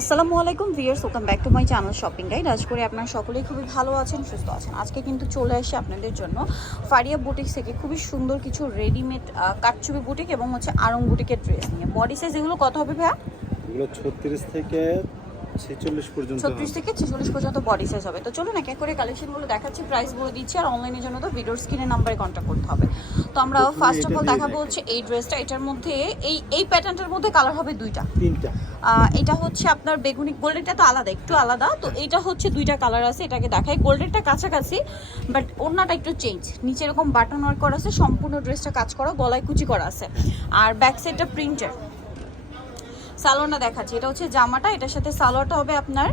আসসালামু আলাইকুম viewers, welcome back to my channel shopping guide. আজ করে আপনারা সকলেই খুবই ভালো আছেন, সুস্থ আছেন। আজকে কিন্তু চলে আসে আপনাদের জন্য ফারিয়া বুটিক্স থেকে খুবই সুন্দর কিছু রেডিমেড কাটচুপি বুটিক এবং হচ্ছে আড়ং বুটিকের ড্রেস নিয়ে। বডি সাইজ এগুলো কত হবে ভাইয়া? এগুলো 36 থেকে 46 পর্যন্ত 36 থেকে 46 পর্যন্ত বডি সাইজ হবে। তো চলুন এক এক করে কালেকশনগুলো দেখাচ্ছি, প্রাইসগুলো দিচ্ছি, আর অনলাইনের জন্য তো ভিডিওর স্ক্রিনের নাম্বারে কন্ট্যাক্ট করতে হবে। তো আমরা ফার্স্ট অফ অল দেখাবো হচ্ছে এই ড্রেসটা। এটার মধ্যে এই প্যাটার্নটার মধ্যে কালার হবে তিনটা। এটা হচ্ছে আপনার বেগুনি, গোল্ডেনটা তো আলাদা, একটু আলাদা। তো এইটা হচ্ছে দুইটা কালার আছে, এটাকে দেখাই। গোল্ডেনটা কাছাকাছি, বাট ওড়নাটা একটু চেঞ্জ। নিচে এরকম বাটন ওয়ার্ক করা আছে, সম্পূর্ণ ড্রেসটা কাজ করা, গলায় কুচি করা আছে, আর ব্যাক সাইডটা প্রিন্টের। সালোয়ারটা দেখাচ্ছি, এটা হচ্ছে জামাটা, এটার সাথে সালোয়ারটা হবে আপনার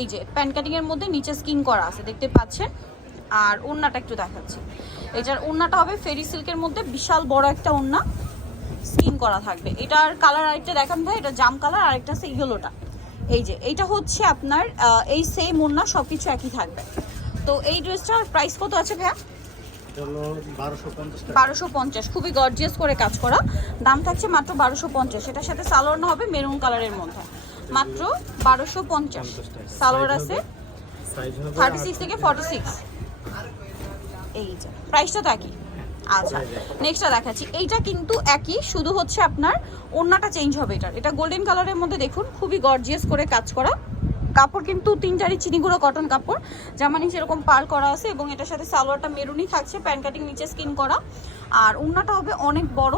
এই যে প্যান্ট কাটিং এর মধ্যে নিচে স্কিন করা আছে, দেখতে পাচ্ছেন। আর ওড়নাটা একটু দেখাচ্ছি, এটার ওড়নাটা হবে ফেরি সিল্কের মধ্যে, বিশাল বড় একটা ওড়না, স্কিন করা থাকবে। এটার কালার আরেকটা দেখান ভাই, এটা জাম কালার, আরেকটা আছে ইয়েলোটা। এই যে এইটা হচ্ছে আপনার এই সেম ওড়না, সবকিছু একই থাকবে। তো এই ড্রেসটার প্রাইস কত আছে ভাইয়া? 1250, খুবই গর্জিয়াস করে কাজ করা, দাম থাকছে মাত্র 1250। এটার সাথে সালোয়ার হবে মেরুন কালারের মধ্যে, মাত্র 1250। সালোয়ার আছে 36 থেকে 46। এই যে প্রাইসটা তো একই। আচ্ছা, নেক্সটটা দেখাচ্ছি, এইটা কিন্তু একই, শুধু হচ্ছে আপনার ওড়নাটা চেঞ্জ হবে। এটা গোল্ডেন কালারের মধ্যে দেখুন, খুবই গর্জিয়াস করে কাজ করা। কাপড় কিন্তু 3 জারি চিনিগুঁড়ো কটন কাপড়, জামা নিচে এরকম পার করা আছে, এবং এটার সাথে সালোয়ারটা মেরুনই থাকছে, প্যান্ট কাটিং নিচে স্কিন করা, আর ওড়নাটা হবে অনেক বড়,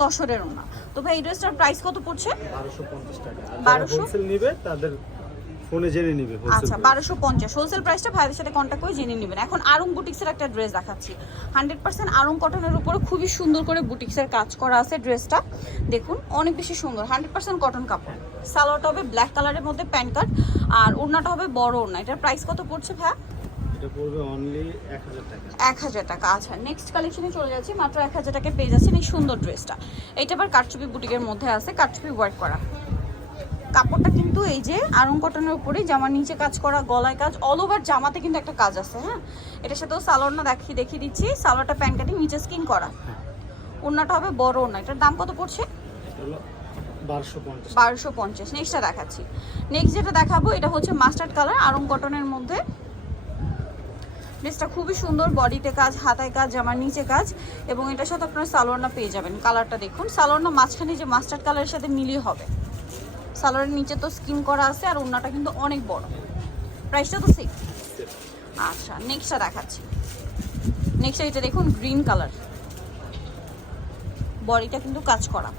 তসরের ওড়না। তো ভাই এই ড্রেসটার প্রাইস কত পড়ছে? 1250 টাকা। 1200 হোলসেল নেবে তাদের ফোনে জেনে নেবে। আচ্ছা, 1250 হোলসেল প্রাইসটা ভাইদের সাথে কন্ট্যাক্ট করে জেনে নেবেন। এখন আড়ং বুটিক্সের একটা ড্রেস দেখাচ্ছি, 100% আড়ং কটনের উপরে খুবই সুন্দর করে বুটিক্সের কাজ করা আছে। ড্রেসটা দেখুন, অনেক বেশি সুন্দর, 100% কটন কাপড়। সালোয়ারটা হবে ব্ল্যাক কালারের মধ্যে প্যান্ট কাট, আর ওড়নাটা হবে বড় ওড়না। এটার প্রাইস কত পড়ছে ভাই? এটা পড়বে অনলি 1000 টাকা। 1000 টাকা। আচ্ছা, নেক্সট কালেকশনে চলে যাচ্ছি, মাত্র 1000 টাকায় পেয়ে যাচ্ছেন এই সুন্দর ড্রেসটা। এটা আবার কাটচুপি বুটিকের মধ্যে আছে, কাটচুপি ওয়ার্ক করা। কাপড়টা কিন্তু এই যে আড়ং কটনের উপরেই, জামার নিচে কাজ করা, গলায় কাজ, অল ওভার জামাতে কিন্তু একটা কাজ আছে। হ্যাঁ, এটার সাথেও সালোয়ারটা দেখিয়ে দিচ্ছি। সালোয়ারটা প্যান্ট কাটিং, নিচে স্কিন করা, ওড়নাটা হবে বড় ওড়না। এটার দাম কত পড়ছে? 1250। নেক্সটটা দেখাচ্ছি, নেক্সট যেটা দেখাবো এটা হচ্ছে মাস্টার্ড কালার, আড়ং কটনের মধ্যে। ড্রেসটা খুবই সুন্দর, বডিতে কাজ, হাতায় কাজ, জামার নিচে কাজ, এবং এটার সাথে আপনার সালোয়ারটা পেয়ে যাবেন। কালারটা দেখুন, সালোয়ারটা মাঝখানে যে মাস্টার্ড কালারের সাথে মিলিয়ে হবে। সালোয়ারের নিচে তো স্কিন করা আছে, আর ওড়নাটা কিন্তু অনেক বড়। প্রাইসটা তো সেম। আচ্ছা, নেক্সটটা দেখাচ্ছি। নেক্সট এটা দেখুন, গ্রিন কালার, বডিটা কিন্তু কাজ করা,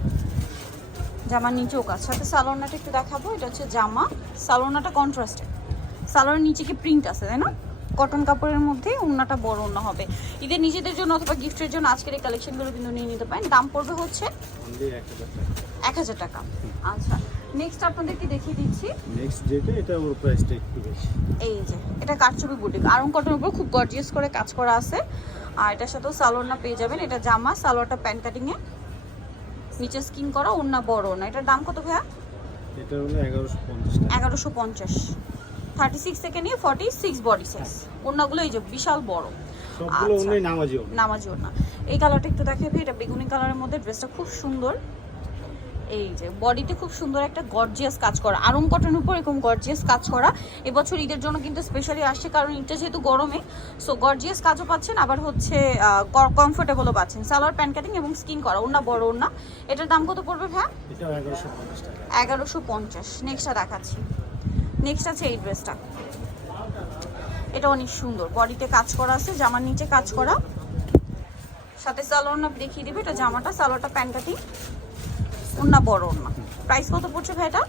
জামার নিচেও কাজ, সাথে সালোয়ারটা একটু দেখাবো। এটা হচ্ছে জামা, সালোয়ারটা কন্ট্রাস্টেড, সালোয়ারের নিচে কি প্রিন্ট আছে, তাই না? কটন কাপড়ের মধ্যে, ওড়নাটা বড় ওড়না হবে। ঈদের নিজেদের জন্য অথবা গিফটের জন্য আজকের এই কালেকশনগুলো কিন্তু নিয়ে নিতে পারেন। দাম পড়বে হচ্ছে 1000 টাকা। আচ্ছা, নেক্সট আপনাদেরকে দেখিয়ে দিচ্ছি। নেক্সট যেটা, এটা ওর প্রাইসটা একটু বেশি। এই যে এটা কাটচুপি বুটিক, আড়ং কটনের উপর খুব গর্জিয়াস করে কাজ করা আছে, আর এটার সাথেও সালোয়ারটা পেয়ে যাবেন। এটা জামা, সালোয়ারটা প্যান্ট কাটিং এ, নিচে স্কিন করা, ওড়না বড় ওড়না। এটার দাম কত ভাইয়া? এটা হলো 1150 টাকা। 1150, 36 থেকে নিয়ে 46 বডি সাইজ। ওড়নাগুলো এই যে বিশাল বড়, সবগুলো ওন্নাই নামাজি ওড়না। এই কালারটা একটু দেখাবে, এটা বেগুনি কালারের মধ্যে, ড্রেসটা খুব সুন্দর। এই যে বডিতে খুব সুন্দর একটা গর্জিয়াস কাজ করা, আড়ং কটনের উপর এরকম গর্জিয়াস কাজ করা। এবছর ঈদের জন্য কিন্তু স্পেশালি আসছে, কারণ ঈদটা যেহেতু গরমে, সো গর্জিয়াস কাজও পাচ্ছেন, আবার হচ্ছে কমফোর্টেবলও পাচ্ছেন। সালোয়ার প্যান্ট কাটিং এবং স্কিন করা, ওড়না বড় ওড়না। এটার দাম কত পড়বে ভাই? এটা 1150 টাকা। 1150। নেক্সটটা দেখাচ্ছি, নেক্সট আছে এই ড্রেসটা। এটা অনেক সুন্দর, বডিতে কাজ করা আছে, জামার নিচে কাজ করা, সাথে সালোয়ারটা দেখিয়ে দিবে। এটা জামাটা, সালোয়ারটা প্যান্ট কাটিং, ওড়না বড় ওড়না। প্রাইস কত পড়ছে ভাই এটা?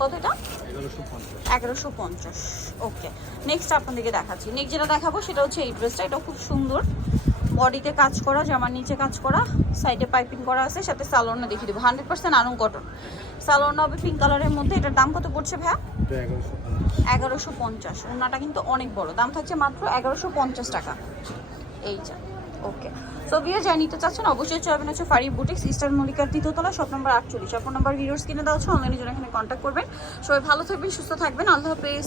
কত এটা? 1150। ওকে, নেক্সট আপনাদেরকে দেখাচ্ছি। নেক্সট যেটা দেখাবো সেটা হচ্ছে এই ড্রেসটা। এটা খুব সুন্দর, বডিতে কাজ করা, জামার নিচে কাজ করা, সাইডে পাইপিং করা আছে, সাথে সালোয়ারটা দেখিয়ে দেবো। 100% আড়ং কটন, সালোয়ারটা হবে পিঙ্ক কালারের মধ্যে। এটার দাম কত পড়ছে ভাইয়া? 1150। ওড়নাটা কিন্তু অনেক বড়, দাম থাকছে মাত্র 1150 টাকা। এই যা। ওকে, সো ভিউয়ার যারা নিতে চাচ্ছেন অবশ্যই চলবেন হচ্ছে ফারিয়া বুটিক্স, ইস্টার্ন মল্লিকার 3য় তলা, shop number 48। Phone number videos কিনে দেওয়া হচ্ছে, অনলাইনে জন্য এখানে কন্ট্যাক্ট করবেন। সবাই ভালো থাকবেন, সুস্থ থাকবেন, আল্লাহ হাফেজ।